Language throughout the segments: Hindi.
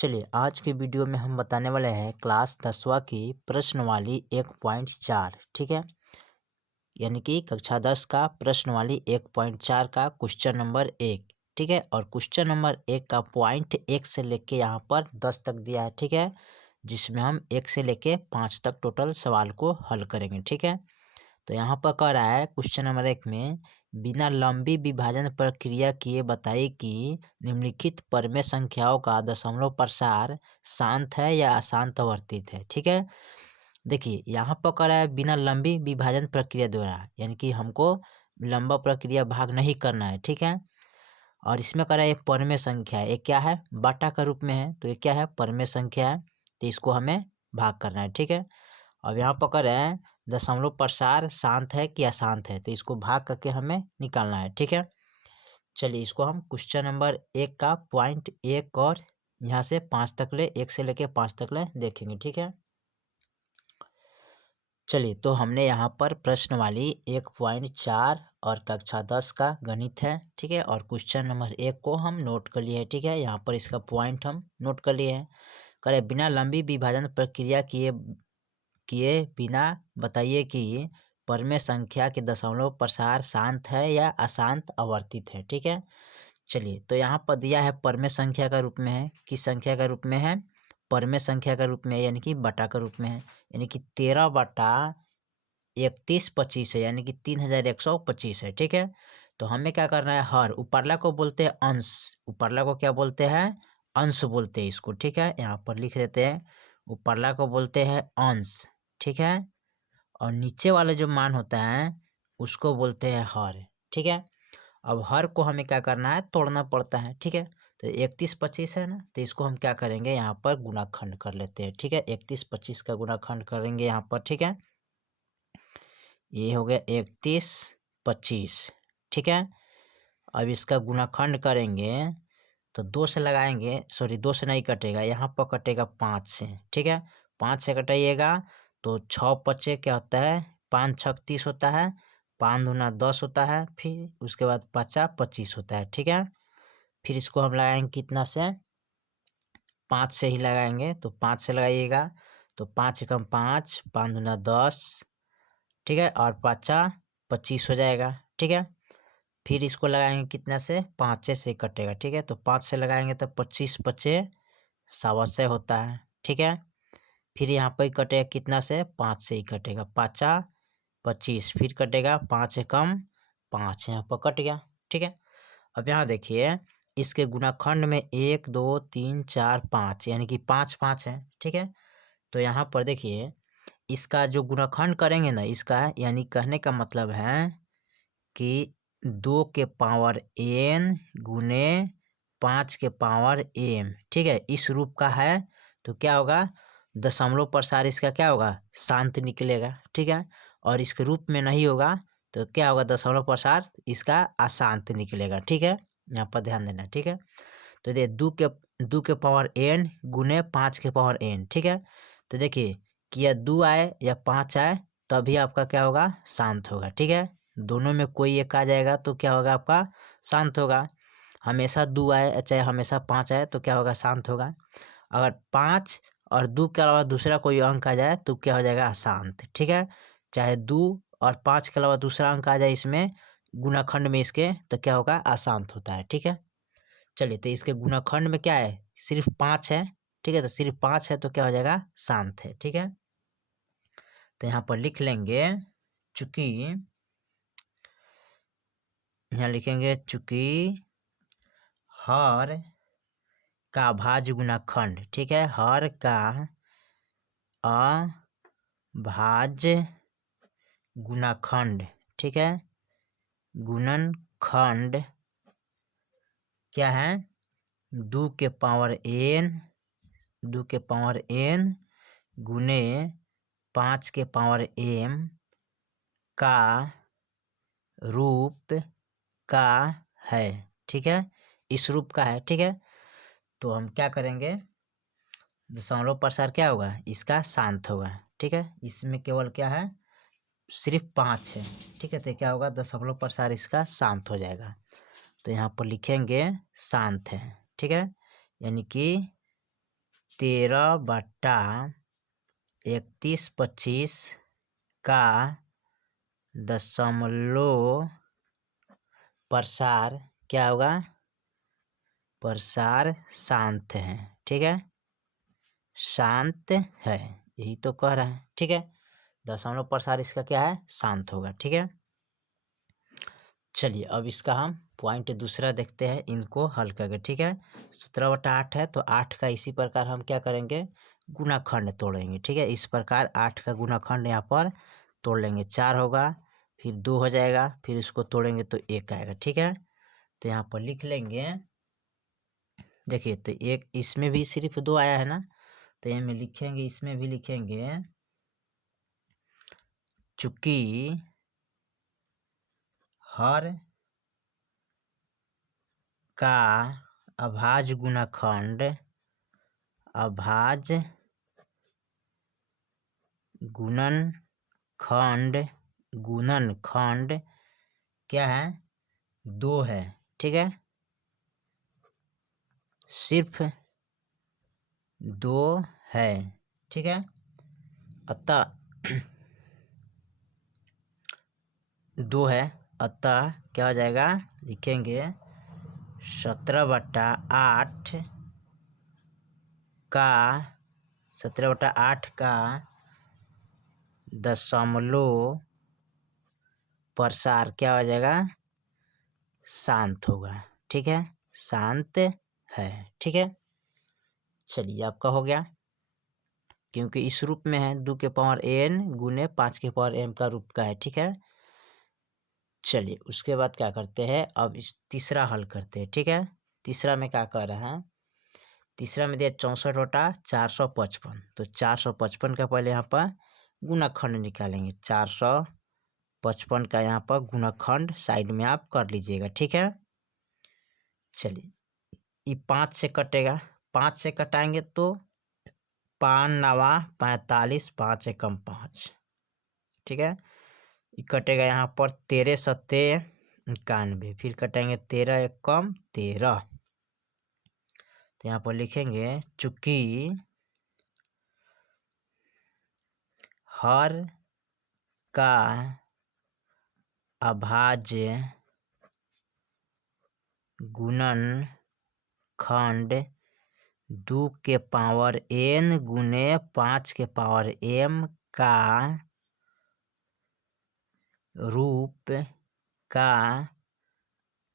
चलिए आज के वीडियो में हम बताने वाले हैं क्लास 10वीं की प्रश्नवाली 1.4। ठीक है, यानी कि कक्षा 10 का प्रश्नवाली 1.4 का क्वेश्चन नंबर 1। ठीक है, और क्वेश्चन नंबर 1 का पॉइंट 1 से लेके यहाँ पर 10 तक दिया है। ठीक है, जिसमें हम 1 से लेके 5 तक टोटल सवाल को हल करेंगे। ठीक है, तो यहाँ पर कह रहा है क्वेश्चन नंबर 1 में बिना लंबी विभाजन प्रक्रिया किए बताइए कि निम्नलिखित परमेय संख्याओं का दशमलव प्रसार शांत है या अशांत आवर्तित है। ठीक है, देखिए यहाँ पर कह रहा है बिना लंबी विभाजन प्रक्रिया द्वारा, यानी कि हमको लंबा प्रक्रिया भाग नहीं करना है। ठीक है, और इसमें कह रहा है ये परमेय संख्या है, ये क्या है, बाटा का रूप में है, तो ये क्या है, परमेय संख्या है, तो इसको हमें भाग करना है। ठीक है, अब यहाँ पर कह रहे हैं दशमलव प्रसार शांत है कि अशांत है, तो इसको भाग करके हमें निकालना है। ठीक है, चलिए इसको हम क्वेश्चन नंबर 1 का पॉइंट 1 और यहाँ से 5 तक ले, 1 से लेके 5 तक ले देखेंगे। ठीक है, चलिए तो हमने यहाँ पर प्रश्नवाली 1.4 और कक्षा 10 का गणित है। ठीक है, और क्वेश्चन नंबर 1 को हम नोट कर लिए हैं। ठीक है, यहाँ पर इसका पॉइंट हम नोट कर लिए हैं। करें बिना लंबी विभाजन प्रक्रिया किए बिना बताइए कि परमेय संख्या के दशमलव प्रसार शांत है या अशांत आवर्तित है। ठीक है, चलिए तो यहाँ पर दिया है परमेय संख्या का रूप में है, किस संख्या का रूप में है, परमेय संख्या का रूप में है, यानी कि बटा का रूप में है, यानी कि 13/3125 है, यानी कि 3125 है। ठीक है, तो हमें क्या करना है, हर ऊपरला को बोलते हैं अंश, ऊपरला को क्या बोलते हैं, अंश बोलते हैं इसको। ठीक है, यहाँ पर लिख देते हैं ऊपरला को बोलते हैं अंश। ठीक है, और नीचे वाले जो मान होता है उसको बोलते हैं हर। ठीक है, अब हर को हमें क्या करना है, तोड़ना पड़ता है। ठीक है, तो 3125 है ना, तो इसको हम क्या करेंगे, यहाँ पर गुणाखंड कर लेते हैं। ठीक है, 3125 का गुणाखंड करेंगे यहाँ पर। ठीक है, ये हो गया 3125। ठीक है, अब इसका गुणाखंड करेंगे तो 2 से लगाएंगे, सॉरी 2 से नहीं कटेगा, यहाँ पर कटेगा 5 से। ठीक है, 5 से कटाइएगा तो 6 पचे क्या होता है, 5 छक 30 होता है, 5 दूना 10 होता है, फिर उसके बाद 5 25 होता है। ठीक है, फिर इसको हम लगाएंगे कितना से, 5 से ही लगाएंगे, तो 5 से लगाइएगा तो 5 एकम 5, 5 दूना 10। ठीक है, और 5 25 हो जाएगा। ठीक है, फिर इसको लगाएंगे कितना से, 5 से कटेगा। ठीक है, तो 5 से लगाएंगे तो 25 पचे 125 होता है। ठीक है, फिर यहाँ पर कटेगा कितना से, 5 से ही कटेगा, 5 25, फिर कटेगा 5 एकम 5, यहाँ पर कट गया। ठीक है, अब यहाँ देखिए इसके गुणाखंड में 1 2 3 4 5, यानी कि 5 5 है। ठीक है, तो यहाँ पर देखिए इसका जो गुणाखंड करेंगे ना, इसका यानी कहने का मतलब है कि 2 के पावर n गुने 5 के पावर m। ठीक है, इस रूप का है, तो क्या होगा, दशमलव प्रसार इसका क्या होगा, शांत निकलेगा। ठीक है, और इसके रूप में नहीं होगा तो क्या होगा, दशमलव प्रसार इसका अशांत निकलेगा। ठीक है, यहाँ पर ध्यान देना। ठीक है, तो देखिए 2 के पावर n गुने 5 के पावर n। ठीक है, तो देखिए कि या 2 आए या 5 आए तभी आपका क्या होगा, शांत होगा। ठीक है, दोनों में कोई एक आ जाएगा तो क्या होगा, आपका शांत होगा। हमेशा 2 आए चाहे हमेशा 5 आए तो क्या होगा, शांत होगा। अगर 5 और 2 के अलावा दूसरा कोई अंक आ जाए तो क्या हो जाएगा, अशांत। ठीक है, चाहे 2 और 5 के अलावा दूसरा अंक आ जाए इसमें गुणाखंड में इसके, तो क्या होगा, अशांत होता है। ठीक है, चलिए तो इसके गुणाखंड में क्या है, सिर्फ 5 है। ठीक है, तो सिर्फ 5 है तो क्या हो जाएगा, शांत है। ठीक है, तो यहाँ पर लिख लेंगे चूंकि, यहाँ लिखेंगे चूंकि हर का अभाज्य गुणाखंड। ठीक है, हर का अभाज्य गुणाखंड। ठीक है, गुणनखंड क्या है, 2 के पावर n गुने 5 के पावर m का रूप का है। ठीक है, इस रूप का है। ठीक है, तो हम क्या करेंगे, दशमलव प्रसार क्या होगा, इसका शांत होगा। ठीक है, इसमें केवल क्या है, सिर्फ 5 है। ठीक है, तो क्या होगा, दशमलव प्रसार इसका शांत हो जाएगा। तो यहाँ पर लिखेंगे शांत है। ठीक है, यानी कि 13/3125 का दशमलव प्रसार क्या होगा? प्रसार शांत है। ठीक है, शांत है, यही तो कह रहा है। ठीक है, दशमलव प्रसार इसका क्या है? शांत होगा। ठीक है, चलिए अब इसका हम पॉइंट दूसरा देखते हैं, इनको हल करके। ठीक है, 17/8 है तो 8 का इसी प्रकार हम क्या करेंगे? गुणाखंड तोड़ेंगे। ठीक है, इस प्रकार 8 का गुणाखंड यहाँ पर तोड़ लेंगे। 4 होगा, फिर 2 हो जाएगा, फिर इसको तोड़ेंगे तो 1 आएगा। ठीक है, तो यहाँ पर लिख लेंगे, देखिए तो एक इसमें भी सिर्फ 2 आया है ना, तो यहाँ में लिखेंगे, इसमें भी लिखेंगे, चूंकि हर का अभाज्य गुणनखंड गुणनखंड क्या है? 2 है। ठीक है, सिर्फ 2 है। ठीक है, अतः 2 है, अतः क्या हो जाएगा? लिखेंगे 17/8 का 17/8 का दशमलव प्रसार क्या हो जाएगा? शांत होगा। ठीक है, शांत है। ठीक है, चलिए आपका हो गया, क्योंकि इस रूप में है 2 के पावर n गुने 5 के पावर m का रूप का है। ठीक है, चलिए उसके बाद क्या करते हैं? अब इस तीसरा हल करते हैं। ठीक है, तीसरा में क्या कर रहे हैं? तीसरा में दिया 64/455, तो 455 का पहले यहाँ पर गुणनखंड निकालेंगे। 455 का यहाँ पर गुणनखंड साइड में आप कर लीजिएगा। ठीक है, चलिए ये 5 से कटेगा, 5 से कटाएंगे तो 5 नवा 45, 5 एकम 5। ठीक है, ये कटेगा यहाँ पर 13 सत्ते 91, फिर कटेंगे 13 एकम 13, तो यहाँ पर लिखेंगे चूंकि हर का अभाज्य गुणनखंड 2 के पावर n गुने 5 के पावर m का रूप का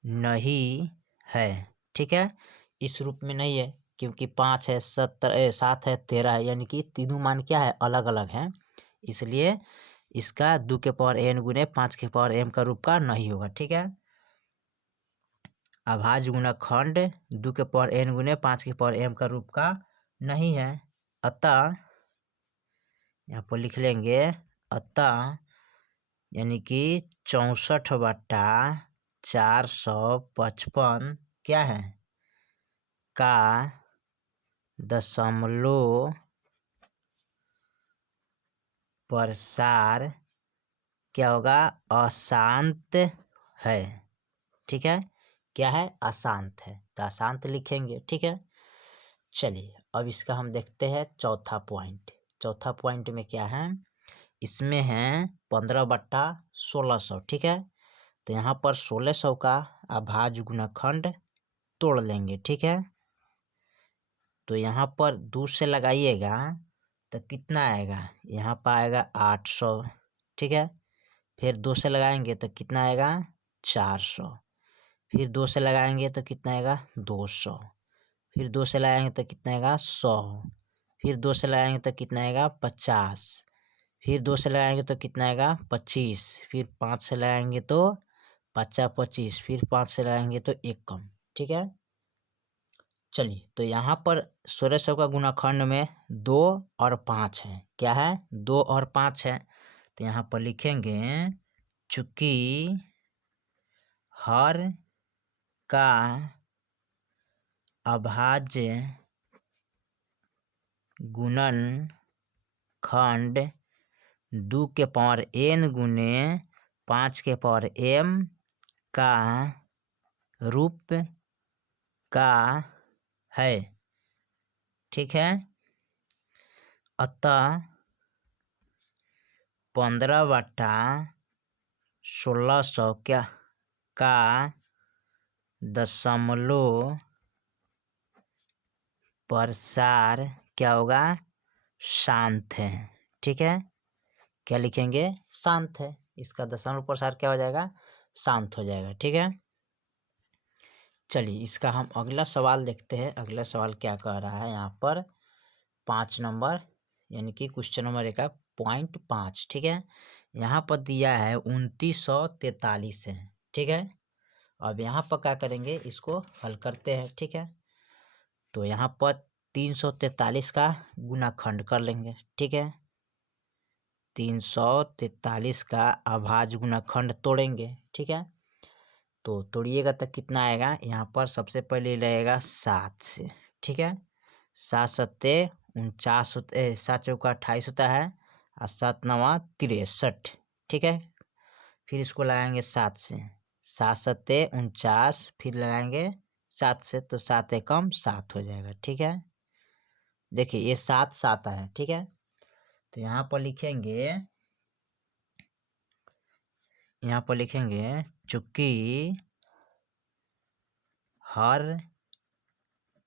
नहीं है। ठीक है, इस रूप में नहीं है, क्योंकि 5 है, 7 है, 13 है, यानी कि तीनों मान क्या है? अलग अलग हैं, इसलिए इसका 2 के पावर n गुने 5 के पावर m का रूप का नहीं होगा। ठीक है, अभाज्य गुणनखंड 2 के पावर n गुने 5 के पावर m का रूप का नहीं है, अतः यहाँ पर लिख लेंगे, अतः यानी कि 64/455 क्या है? का दशमलव प्रसार क्या होगा? अशांत है। ठीक है, क्या है? अशांत है, तो अशांत लिखेंगे। ठीक है, चलिए अब इसका हम देखते हैं चौथा पॉइंट। चौथा पॉइंट में क्या है? इसमें है 15/1600। ठीक है, तो यहाँ पर 1600 का अभाज्य गुणनखंड तोड़ लेंगे। ठीक है, तो यहाँ पर 2 से लगाइएगा तो कितना आएगा? यहाँ पर आएगा 800। ठीक है, फिर 2 से लगाएंगे तो कितना आएगा? 400, फिर 2 से लगाएंगे तो कितना आएगा? 200, फिर 2 से लगाएंगे तो कितना आएगा? 100, फिर 2 से लगाएंगे तो कितना आएगा? 50, फिर 2 से लगाएंगे तो कितना आएगा? 25, फिर 5 से लगाएंगे तो 50 25, फिर 5 से लगाएंगे तो 1 कम। ठीक है, चलिए तो यहाँ पर 1600 का गुणनखंड में 2 और 5 है। क्या है? 2 और 5 है, तो यहाँ पर लिखेंगे चूंकि हर का अभाज्य गुणनखंड 2 के पावर n गुने 5 के पावर m का रूप का है। ठीक है, अतः 15/1600 क्या का दशमलव प्रसार क्या होगा, शांत है। ठीक है, क्या लिखेंगे, शांत है। इसका दशमलव प्रसार क्या हो जाएगा, शांत हो जाएगा। ठीक है, चलिए इसका हम अगला सवाल देखते हैं। अगला सवाल क्या कह रहा है यहाँ पर, 5 नंबर यानी कि क्वेश्चन नंबर 1 का पॉइंट 5। ठीक है, यहाँ पर दिया है 2943 है। ठीक है, अब यहाँ पर क्या करेंगे, इसको हल करते हैं। ठीक है, तो यहाँ पर 343 का गुणाखंड कर लेंगे। ठीक है, 343 का अभाज्य गुणाखंड तोड़ेंगे। ठीक है, तो तोड़िएगा तो कितना आएगा, यहाँ पर सबसे पहले लगेगा 7 से। ठीक है, 7 सत्ते 49 होते, 7 चौका 28 होता है और 7 नवा 63। ठीक है, फिर इसको लगाएंगे 7 से, 7 सत्ते 49, फिर लगाएंगे 7 से, तो 7 एकम 7 हो जाएगा। ठीक है, देखिए ये 7 7 है। ठीक है, तो यहाँ पर लिखेंगे चूंकि हर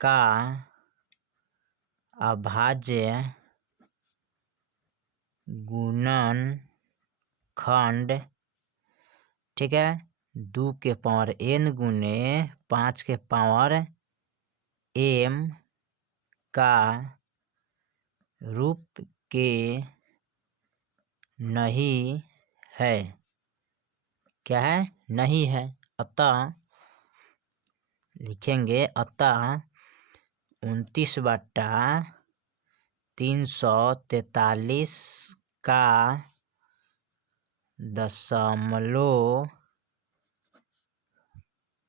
का अभाज्य गुणनखंड, ठीक है, 2 के पावर n गुने 5 के पावर m का रूप के नहीं है। क्या है, नहीं है। अतः लिखेंगे, अतः 29/343 का दशमलव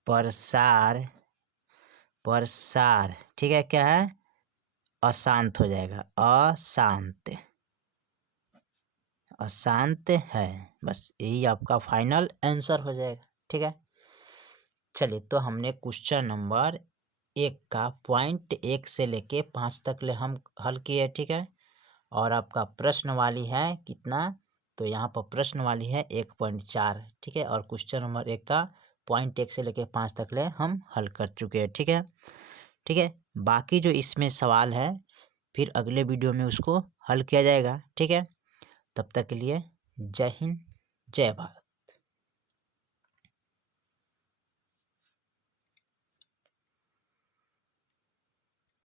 प्रसार, ठीक है, क्या है, अशांत हो जाएगा। अशांत है। बस यही आपका फाइनल आंसर हो जाएगा। ठीक है, चलिए तो हमने क्वेश्चन नंबर 1 का पॉइंट 1 से लेके 5 तक ले हम हल किए। ठीक है, और आपका प्रश्न वाली है कितना, तो यहाँ पर प्रश्न वाली है 1.4। ठीक है, और क्वेश्चन नंबर 1 का पॉइंट 1 से लेके 5 तक ले हम हल कर चुके हैं। ठीक है, ठीक है, बाकी जो इसमें सवाल है फिर अगले वीडियो में उसको हल किया जाएगा। ठीक है, तब तक के लिए जय हिंद, जय भारत।